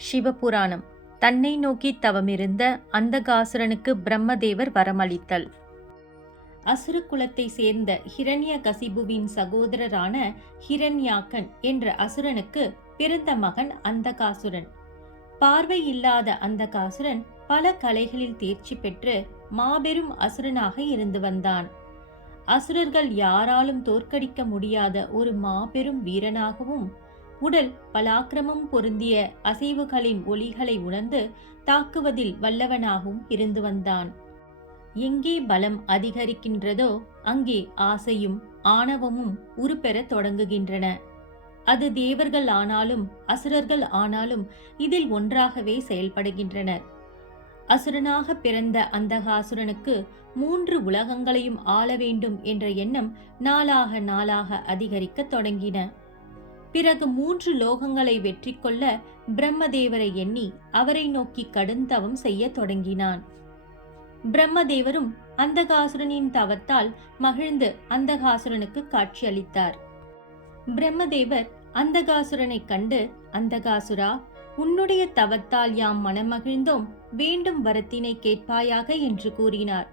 சிவபுராணம். தன்னை நோக்கி தவமிருந்த அந்தகாசுரனுக்கு பிரம்மதேவர் வரமளித்தல். அசுர குலத்தை சேர்ந்த ஹிரண்யகசிபுவின் சகோதரரான ஹிரண்யாக்கன் என்ற அசுரனுக்கு பிறந்த மகன் அந்தகாசுரன். பார்வை இல்லாத அந்தகாசுரன் பல கலைகளில் தேர்ச்சி பெற்று மாபெரும் அசுரனாக இருந்து வந்தான். அசுரர்கள் யாராலும் தோற்கடிக்க முடியாத ஒரு மாபெரும் வீரனாகவும், உடல் பலாக்கிரமம் பொருந்திய அசைவுகளின் ஒலிகளை உணர்ந்து தாக்குவதில் வல்லவனாகவும் இருந்து வந்தான். எங்கே பலம் அதிகரிக்கின்றதோ அங்கே ஆசையும் ஆணவமும் உருப்பெற தொடங்குகின்றன. அது தேவர்கள் ஆனாலும் அசுரர்கள் ஆனாலும் இதில் ஒன்றாகவே செயல்படுகின்றனர். அசுரனாக பிறந்த அந்தகாசுரனுக்கு 3 உலகங்களையும் ஆள வேண்டும் என்ற எண்ணம் நாளாக நாளாக அதிகரிக்க தொடங்கின. பிறகு 3 லோகங்களை வெற்றி கொள்ள பிரம்மதேவரை எண்ணி அவரை நோக்கி கடுந்தவம் செய்ய தொடங்கினான். பிரம்மதேவரும் அந்தகாசுரனின் தவத்தால் மகிழ்ந்து அந்தகாசுரனுக்கு காட்சியளித்தார். பிரம்மதேவர் அந்தகாசுரனை கண்டு, அந்தகாசுரா, உன்னுடைய தவத்தால் யாம் மனமகிழ்ந்தோம், வேண்டும் வரத்தினை கேட்பாயாக என்று கூறினார்.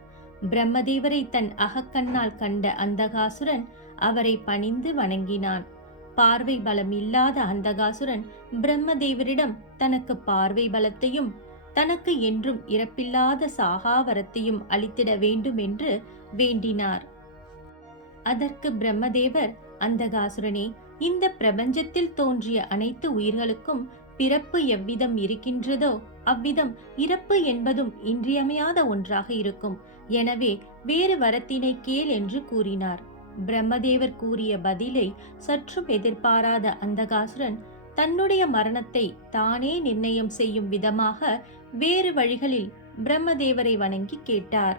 பிரம்மதேவரை தன் அகக்கண்ணால் கண்ட அந்தகாசுரன் அவரை பணிந்து வணங்கினான். பார்வை பலம் இல்லாத அந்தகாசுரன் பிரம்மதேவரிடம் தனக்கு பார்வை பலத்தையும் தனக்கு என்றும் இறப்பில்லாத சாகாவரத்தையும் அளித்திட வேண்டும் என்று வேண்டினார். அதற்கு பிரம்மதேவர், அந்தகாசுரனே, இந்த பிரபஞ்சத்தில் தோன்றிய அனைத்து உயிர்களுக்கும் பிறப்பு எவ்விதம் இருக்கின்றதோ அவ்விதம் இறப்பு என்பதும் இன்றியமையாத ஒன்றாக இருக்கும். எனவே வேறு வரத்தினை கேள் என்று கூறினார். பிரம்மதேவர் கூறிய பதிலை சற்றும் எதிர்பாராத அந்தகாசுரன் தன்னுடைய மரணத்தை தானே நிர்ணயம் செய்யும் விதமாக வேறு வழிகளில் பிரம்மதேவரை வணங்கி கேட்டார்.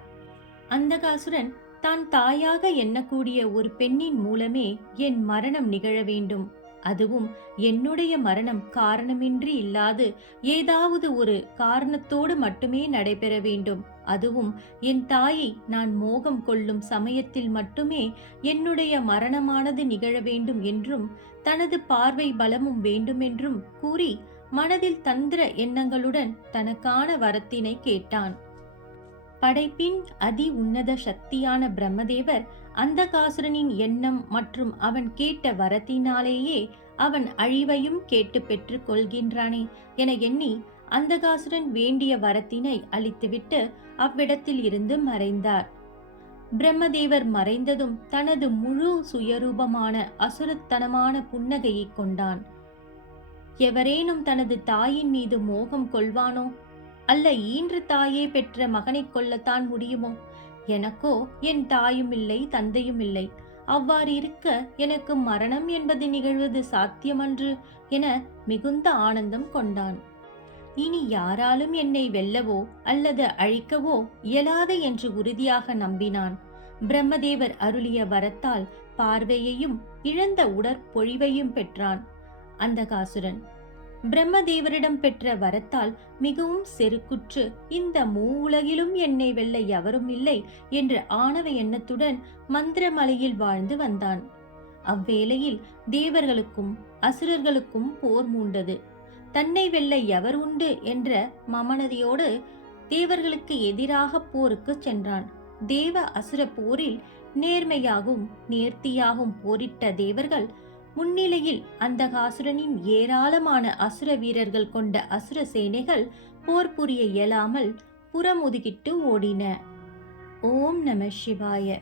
அந்தகாசுரன் தான் தாயாக எண்ணக்கூடிய ஒரு பெண்ணின் மூலமே என் மரணம் நிகழ வேண்டும், அதுவும் என்னுடைய மரணம் காரணமின்றி இல்லாது ஏதாவது ஒரு காரணத்தோடு மட்டுமே நடைபெற வேண்டும், அதுவும் என் தாயை நான் மோகம் கொள்ளும் சமயத்தில் மட்டுமே என்னுடைய மரணமானது நிகழ வேண்டும் என்றும் தனது பார்வை பலமும் வேண்டுமென்றும் கூறி மனதில் தந்திர எண்ணங்களுடன் தனக்கான வரத்தினை கேட்டான். படைப்பின் அதி உன்னத சக்தியான பிரம்மதேவர் அந்தகாசுரனின் எண்ணம் மற்றும் அவன் கேட்ட வரத்தினாலேயே அவன் அழிவையும் கேட்டு பெற்று கொள்கின்றானே என எண்ணி அந்தகாசுரன் வேண்டிய வரத்தினை அளித்துவிட்டு அவ்விடத்தில் இருந்து மறைந்தார். பிரம்மதேவர் மறைந்ததும் தனது முழு சுயரூபமான அசுரத்தனமான புன்னகையை கொண்டான். எவரேனும் தனது தாயின் மீது மோகம் கொள்வானோ, அல்ல ஈன்ற தாயே பெற்ற மகனை கொல்லத்தான் முடியுமோ? எனக்கோ என் தாயும் இல்லை, தந்தையும் இல்லை. அவ்வாறு இருக்க எனக்கு மரணம் என்பது நிகழ்வது சாத்தியமன்று என மிகுந்த ஆனந்தம் கொண்டான். இனி யாராலும் என்னை வெல்லவோ அல்லது அழிக்கவோ இயலாது என்று உறுதியாக நம்பினான். பிரம்மதேவர் அருளிய வரத்தால் பார்வையையும் இழந்த உடற்பொழிவையும் பெற்றான். அந்தகாசுரன் பிரம்மதேவரிடம் பெற்ற வரத்தால் மிகவும் செருக்குற்று, இந்த மூவுலகிலும் என்னை வெல்ல எவரும் இல்லை என்ற ஆணவ எண்ணத்துடன் மந்திரமலையில் வாழ்ந்து வந்தான். அவ்வேளையில் தேவர்களுக்கும் அசுரர்களுக்கும் போர் மூண்டது. தன்னை வெல்ல எவர் உண்டு என்ற மமனதியோடு தேவர்களுக்கு எதிராக போருக்கு சென்றான். தேவ அசுர போரில் நேர்மையாகவும் நேர்த்தியாகவும் போரிட்ட தேவர்கள் முன்னிலையில் அந்தகாசுரனின் ஏராளமான அசுர வீரர்கள் கொண்ட அசுர சேனைகள் போர் புரிய இயலாமல் புறமுதுகிட்டு ஓடின. ஓம் நம சிவாய.